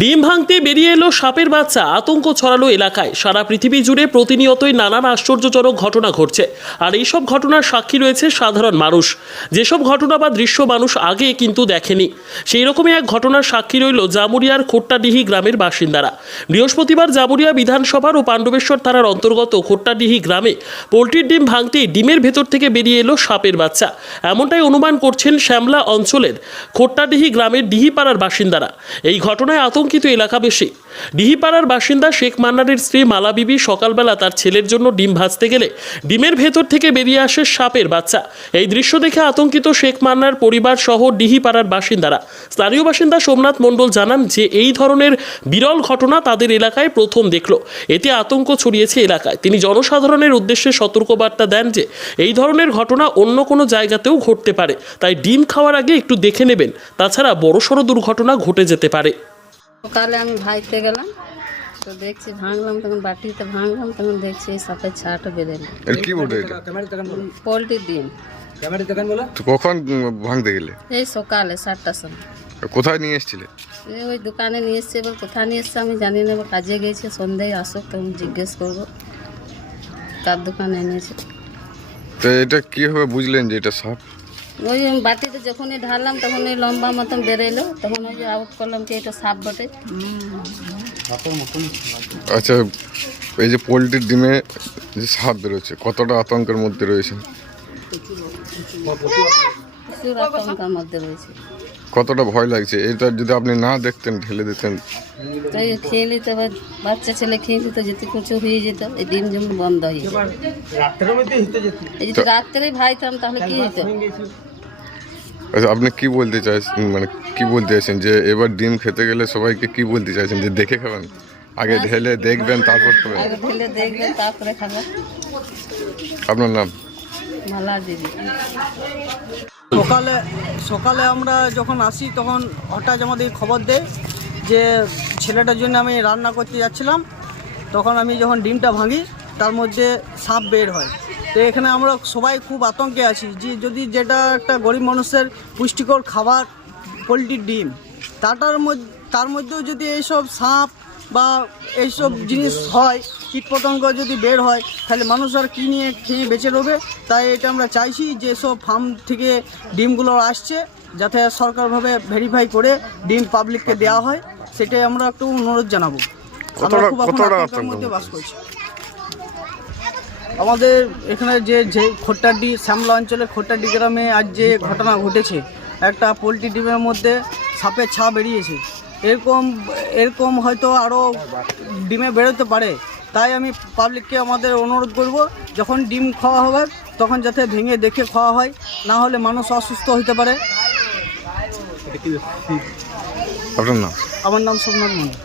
ডিম ভাঙতে বেরিয়ে এলো সাপের বাচ্চা, আতঙ্ক ছড়ালো এলাকায়। সারা পৃথিবী জুড়ে প্রতিনিয়তই নানান আশ্চর্যজনক ঘটনা ঘটছে, আর এইসব ঘটনার সাক্ষী রয়েছে সাধারণ মানুষ। যেসব ঘটনা বা দৃশ্য মানুষ আগে কিন্তু দেখেনি, সেই রকমই এক ঘটনার সাক্ষী রইল জামুরিয়ার খোট্টাডিহি গ্রামের বাসিন্দারা। বৃহস্পতিবার জামুরিয়া বিধানসভার ও পাণ্ডবেশ্বর থানার অন্তর্গত খোট্টাডিহি গ্রামে পোলট্রির ডিম ভাঙতেই ডিমের ভেতর থেকে বেরিয়ে এলো সাপের বাচ্চা। এমনটাই অনুমান করছেন শ্যামলা অঞ্চলের খোট্টাডিহি গ্রামের ডিহিপাড়ার বাসিন্দারা। এই ঘটনায় আতঙ্কিত এলাকাবাসী। ডিহিপাড়ার বাসিন্দা শেখ মান্নারের স্ত্রী মালা বিবি সকালবেলা তার ছেলের জন্য ডিম ভাজতে গেলে ডিমের ভেতর থেকে বেরিয়ে আসে সাপের বাচ্চা। এই দৃশ্য দেখে আতঙ্কিত শেখ মান্নার পরিবার সহ ডিহিপাড়ার বাসিন্দারা। স্থানীয় বাসিন্দা সোমনাথ মণ্ডল জানান যে এই ধরনের বিরল ঘটনা তাদের এলাকায় প্রথম দেখল। এতে আতঙ্ক ছড়িয়েছে এলাকায়। তিনি জনসাধারণের উদ্দেশ্যে সতর্কবার্তা দেন যে এই ধরনের ঘটনা অন্য কোনো জায়গাতেও ঘটতে পারে, তাই ডিম খাওয়ার আগে একটু দেখে নেবেন, তাছাড়া বড়সড় দুর্ঘটনা ঘটে যেতে পারে। সকালে আমি ভাইতে গেলাম, তো দেখছি ভাঙলাম, তখন বাটিতে ভাঙলাম, তখন দেখছি এই সাপের ছাটা বেরোলো। কি বলতে এটা? পোলট্রির ডিম। তো কখন ভাঙতে গেলে? এই সকালে 7টার সময়। কোথায় নিয়ে এসেছিলে? ওই দোকানে নিয়ে এসছে, এবার কোথায় নিয়ে এসছে আমি জানি না। এবার কাজে গিয়েছে, সন্ধ্যায় আসুক তখন জিজ্ঞেস করবো কার দোকানে এনেছে। তো এটা কিভাবে বুঝলেন যে এটা সাপ? ওই বাটিতে যখনই ঢাললাম তখন ওই লম্বা মতন বেরোলো, তখন ওই যে আউট করলাম কি এটা সাপ বটে। আচ্ছা, এই যে পোলট্রির ডিমে যে সাপ বেরোচ্ছে, কতটা আতঙ্কের মধ্যে রয়েছে? প্রচুর আতঙ্কের মধ্যে রয়েছে। কতটা ভয় লাগছে? এটা যদি আপনি না দেখতেন, ঢেলে দিতেন। তাই খেয়ে নিত, বাচ্চা ছেলে খেয়ে নিত, যেতে কিছু হয়ে যেত। এই ডিম যেমন বন্ধ হয়ে যেত। এই যদি রাত্রেই ভাইতাম তাহলে কি হতো? আচ্ছা, আপনি কি বলতে চাইছেন, মানে কি বলতে চাইছেন যে এবার ডিম খেতে গেলে সবাইকে কি বলতে চাইছেন, যে দেখে খাবেন? আগে ঢেলে দেখবেন, তারপর খাবেন? আগে ঢেলে দেখবেন, তারপরে খাবেন। আপনার নাম? মালা দিদি। সকালে আমরা যখন আসি তখন হঠাৎ আমাদের খবর দেয় যে ছেলেটার জন্য আমি রান্না করতে যাচ্ছিলাম, তখন আমি যখন ডিমটা ভাঙি তার মধ্যে সাপ বের হয়। তো এখানে আমরা সবাই খুব আতঙ্কে আছি যে যদি যেটা একটা গরিব মানুষের পুষ্টিকর খাবার পোলট্রির ডিম, তার মধ্যেও যদি এইসব সাপ বা এইসব জিনিস হয়, কীটপতঙ্গ যদি বের হয়, তাহলে মানুষ আর কী নিয়ে খেয়ে বেঁচে রবে। তাই এটা আমরা চাইছি যে সব ফার্ম থেকে ডিমগুলো আসছে যাতে সরকারভাবে ভেরিফাই করে ডিম পাবলিককে দেওয়া হয়, সেটাই আমরা একটু অনুরোধ জানাবো। আমরা খুব এখন আতঙ্কের মধ্যে বাস করছি। আমাদের এখানে যে খোট্টাডি শ্যামলা অঞ্চলে খোট্টাডি গ্রামে আজ যে ঘটনা ঘটেছে, একটা পোলট্রি ডিমের মধ্যে সাপের ছা বেরিয়েছে। এরকম হয়তো আরও ডিমে বেরোতে পারে। তাই আমি পাবলিককে আমাদের অনুরোধ করব, যখন ডিম খাওয়া হবে তখন যাতে ভেঙে দেখে খাওয়া হয়, না হলে মানুষ অসুস্থ হতে পারে। আপনার নাম? আমার নাম সোমনাথ মন্ডল।